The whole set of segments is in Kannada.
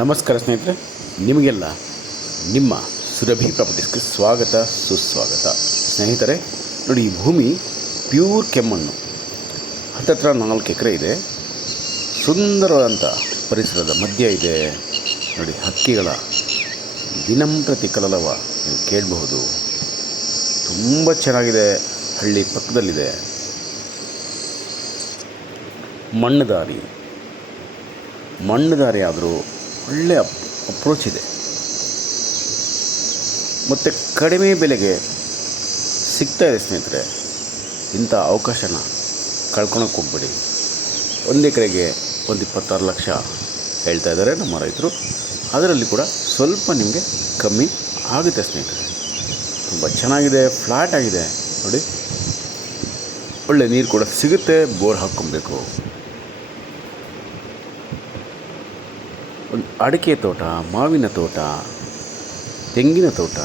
ನಮಸ್ಕಾರ ಸ್ನೇಹಿತರೆ, ನಿಮಗೆಲ್ಲ ನಿಮ್ಮ ಸುರಭಿ ಪ್ರಾಪರ್ಟೀಸ್ಗೆ ಸ್ವಾಗತ ಸುಸ್ವಾಗತ. ಸ್ನೇಹಿತರೆ ನೋಡಿ, ಈ ಭೂಮಿ ಪ್ಯೂರ್ ಕೆಮ್ಮಣ್ಣು, ಹತ್ತತ್ರ 4 ಎಕರೆ ಇದೆ. ಸುಂದರವಾದಂಥ ಪರಿಸರದ ಮಧ್ಯ ಇದೆ ನೋಡಿ. ಹಕ್ಕಿಗಳ ದಿನಂಪ್ರತಿ ಕಲರವ ನೀವು ಕೇಳಬಹುದು. ತುಂಬ ಚೆನ್ನಾಗಿದೆ. ಹಳ್ಳಿ ಪಕ್ಕದಲ್ಲಿದೆ. ಮಣ್ಣು ದಾರಿ ಆದರೂ ಒಳ್ಳೆಯ ಅಪ್ರೋಚ್ ಇದೆ ಮತ್ತು ಕಡಿಮೆ ಬೆಲೆಗೆ ಸಿಗ್ತಾ ಇದೆ. ಸ್ನೇಹಿತರೆ, ಇಂಥ ಅವಕಾಶನ ಕಳ್ಕೊಳಕ್ಕೆ ಹೋಗ್ಬೇಡಿ. 1 ಎಕರೆಗೆ 26 ಲಕ್ಷ ಹೇಳ್ತಾ ಇದ್ದಾರೆ ನಮ್ಮ ರೈತರು. ಅದರಲ್ಲಿ ಕೂಡ ಸ್ವಲ್ಪ ನಿಮಗೆ ಕಮ್ಮಿ ಆಗುತ್ತೆ ಸ್ನೇಹಿತರೆ. ತುಂಬ ಚೆನ್ನಾಗಿದೆ, ಫ್ಲ್ಯಾಟ್ ಆಗಿದೆ ನೋಡಿ. ಒಳ್ಳೆ ನೀರು ಕೂಡ ಸಿಗುತ್ತೆ. ಬೋರ್ ಹಾಕ್ಕೊಬೇಕು. ಒಂದು ಅಡಿಕೆ ತೋಟ, ಮಾವಿನ ತೋಟ, ತೆಂಗಿನ ತೋಟ,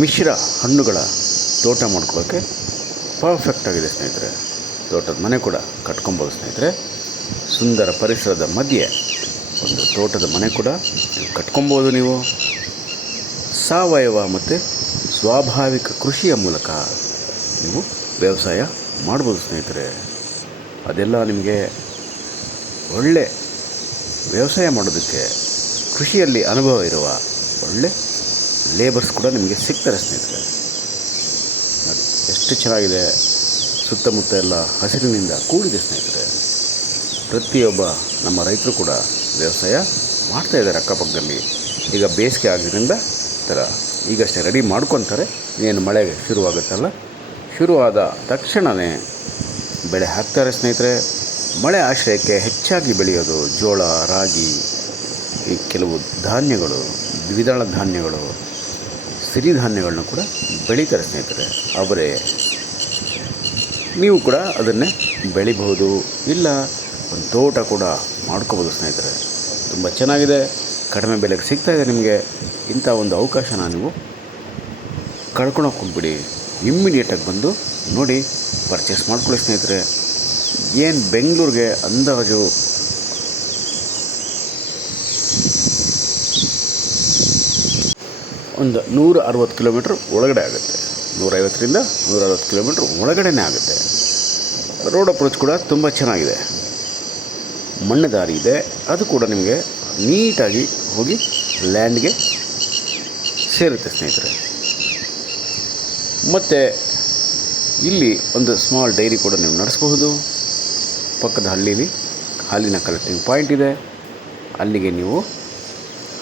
ಮಿಶ್ರ ಹಣ್ಣುಗಳ ತೋಟ ಮಾಡ್ಕೊಳ್ಳೋಕ್ಕೆ ಪರ್ಫೆಕ್ಟ್ ಆಗಿದೆ ಸ್ನೇಹಿತರೆ. ತೋಟದ ಮನೆ ಕೂಡ ಕಟ್ಕೊಬೋದು ಸ್ನೇಹಿತರೆ. ಸುಂದರ ಪರಿಸರದ ಮಧ್ಯೆ ಒಂದು ತೋಟದ ಮನೆ ಕೂಡ ಕಟ್ಕೊಬೋದು ನೀವು. ಸಾವಯವ ಮತ್ತು ಸ್ವಾಭಾವಿಕ ಕೃಷಿಯ ಮೂಲಕ ನೀವು ವ್ಯವಸಾಯ ಮಾಡ್ಬೋದು ಸ್ನೇಹಿತರೆ. ಅದೆಲ್ಲ ನಿಮಗೆ ಒಳ್ಳೆ ವ್ಯವಸಾಯ ಮಾಡೋದಕ್ಕೆ ಕೃಷಿಯಲ್ಲಿ ಅನುಭವ ಇರುವ ಒಳ್ಳೆ ಲೇಬರ್ಸ್ ಕೂಡ ನಿಮಗೆ ಸಿಗ್ತಾರೆ ಸ್ನೇಹಿತರೆ. ನೋಡಿ ಎಷ್ಟು ಚೆನ್ನಾಗಿದೆ. ಸುತ್ತಮುತ್ತ ಎಲ್ಲ ಹಸಿರಿನಿಂದ ಕೂಡಿದೆ ಸ್ನೇಹಿತರೆ. ಪ್ರತಿಯೊಬ್ಬ ನಮ್ಮ ರೈತರು ಕೂಡ ವ್ಯವಸಾಯ ಮಾಡ್ತಾಯಿದ್ದಾರೆ ಅಕ್ಕಪಕ್ಕದಲ್ಲಿ. ಈಗ ಬೇಸಿಗೆ ಆಗಿದ್ದರಿಂದ ಥರ ಈಗಷ್ಟೇ ರೆಡಿ ಮಾಡ್ಕೊತಾರೆ. ಇನ್ನೇನು ಮಳೆ ಶುರುವಾಗುತ್ತಲ್ಲ, ಶುರುವಾದ ತಕ್ಷಣವೇ ಬೆಳೆ ಹಾಕ್ತಾರೆ ಸ್ನೇಹಿತರೆ. ಮಳೆ ಆಶ್ರಯಕ್ಕೆ ಹೆಚ್ಚಾಗಿ ಬೆಳೆಯೋದು ಜೋಳ, ರಾಗಿ, ಈ ಕೆಲವು ಧಾನ್ಯಗಳು, ದ್ವಿದಳ ಧಾನ್ಯಗಳು, ಸಿರಿಧಾನ್ಯಗಳನ್ನ ಕೂಡ ಬೆಳೀತಾರೆ ಸ್ನೇಹಿತರೆ. ಅವರೇ ನೀವು ಕೂಡ ಅದನ್ನೇ ಬೆಳಿಬಹುದು. ಇಲ್ಲ ಒಂದು ತೋಟ ಕೂಡ ಮಾಡ್ಕೋಬೋದು ಸ್ನೇಹಿತರೆ. ತುಂಬ ಚೆನ್ನಾಗಿದೆ. ಕಡಿಮೆ ಬೆಲೆಗೆ ಸಿಗ್ತಾಯಿದೆ ನಿಮಗೆ. ಇಂಥ ಒಂದು ಅವಕಾಶನ ನೀವು ಕಳ್ಕೊಳಕ್ಕೆ ಹೋಗ್ಬಿಡಿ. ಇಮ್ಮಿಡಿಯೇಟಾಗಿ ಬಂದು ನೋಡಿ, ಪರ್ಚೇಸ್ ಮಾಡ್ಕೊಳ್ಳಿ ಸ್ನೇಹಿತರೆ. ಏನು ಬೆಂಗಳೂರಿಗೆ ಅಂದಾಜು ಒಂದು 160 ಕಿಲೋಮೀಟ್ರ್ ಒಳಗಡೆ ಆಗುತ್ತೆ. 150ರಿಂದ 160 ಕಿಲೋಮೀಟ್ರ್ ಒಳಗಡೆನೇ ಆಗುತ್ತೆ. ರೋಡ್ ಅಪ್ರೋಚ್ ಕೂಡ ತುಂಬ ಚೆನ್ನಾಗಿದೆ. ಮಣ್ಣು ದಾರಿ ಇದೆ. ಅದು ಕೂಡ ನಿಮಗೆ ನೀಟಾಗಿ ಹೋಗಿ ಲ್ಯಾಂಡ್ಗೆ ಸೇರುತ್ತೆ ಸ್ನೇಹಿತರೆ. ಮತ್ತು ಇಲ್ಲಿ ಒಂದು ಸ್ಮಾಲ್ ಡೈರಿ ಕೂಡ ನೀವು ನಡೆಸಬಹುದು. ಪಕ್ಕದ ಹಳ್ಳಿಲಿ ಹಾಲಿನ ಕಲೆಕ್ಟಿಂಗ್ ಪಾಯಿಂಟ್ ಇದೆ. ಅಲ್ಲಿಗೆ ನೀವು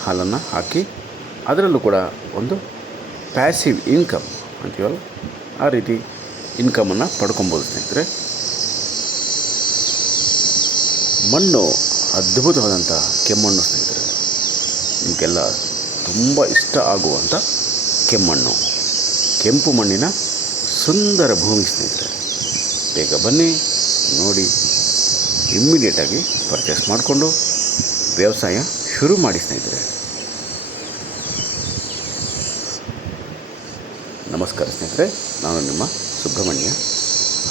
ಹಾಲನ್ನು ಹಾಕಿ ಅದರಲ್ಲೂ ಕೂಡ ಒಂದು ಪ್ಯಾಸಿವ್ ಇನ್ಕಮ್ ಅಂತೀವಲ್ಲ, ಆ ರೀತಿ ಇನ್ಕಮನ್ನು ಪಡ್ಕೊಬೋದು ಸ್ನೇಹಿತರೆ. ಮಣ್ಣು ಅದ್ಭುತವಾದಂಥ ಕೆಮ್ಮಣ್ಣು ಸ್ನೇಹಿತರೆ. ನಿಮಗೆಲ್ಲ ತುಂಬ ಇಷ್ಟ ಆಗುವಂಥ ಕೆಮ್ಮಣ್ಣು, ಕೆಂಪು ಮಣ್ಣಿನ ಸುಂದರ ಭೂಮಿ ಸ್ನೇಹಿತರೆ. ಬೇಗ ಬನ್ನಿ ನೋಡಿ, ಇಮ್ಮಿಡಿಯೇಟಾಗಿ ಪರ್ಚೇಸ್ ಮಾಡಿಕೊಂಡು ವ್ಯವಸಾಯ ಶುರು ಮಾಡಿ ಸ್ನೇಹಿತರೆ. ನಮಸ್ಕಾರ ಸ್ನೇಹಿತರೆ, ನಾನು ನಿಮ್ಮ Subrahmanya.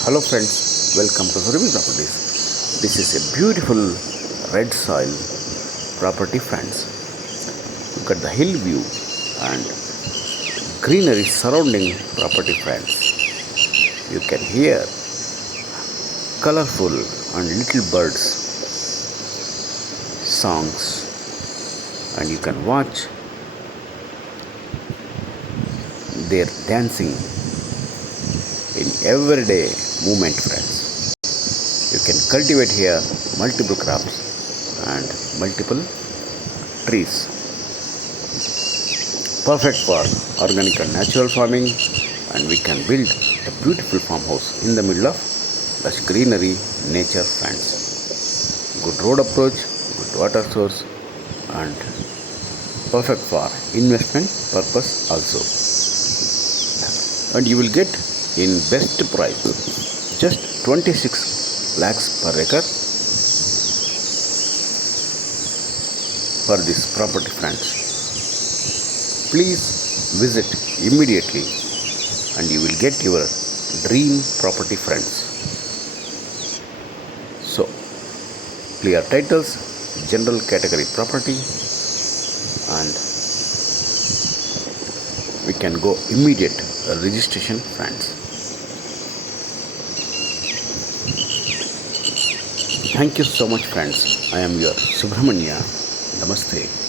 Hello friends, welcome to Surabhi properties. This is a beautiful red soil property friends. Look at the hill view and greenery surrounding property friends. You can hear colorful and little birds songs, and you can watch their dancing in everyday movement friends. You can cultivate here multiple crops and multiple trees, perfect for organic and natural farming, and we can build a beautiful farmhouse in the middle of lush greenery nature friends. Good road approach, good water source, and perfect for investment purpose also. And you will get in best price, just 26 lakhs per acre for this property friends. Please visit immediately and you will get your dream property friends. So clear titles, general category property, and we can go immediate registration, friends. Thank you so much, friends. I am your Subramanya. Namaste.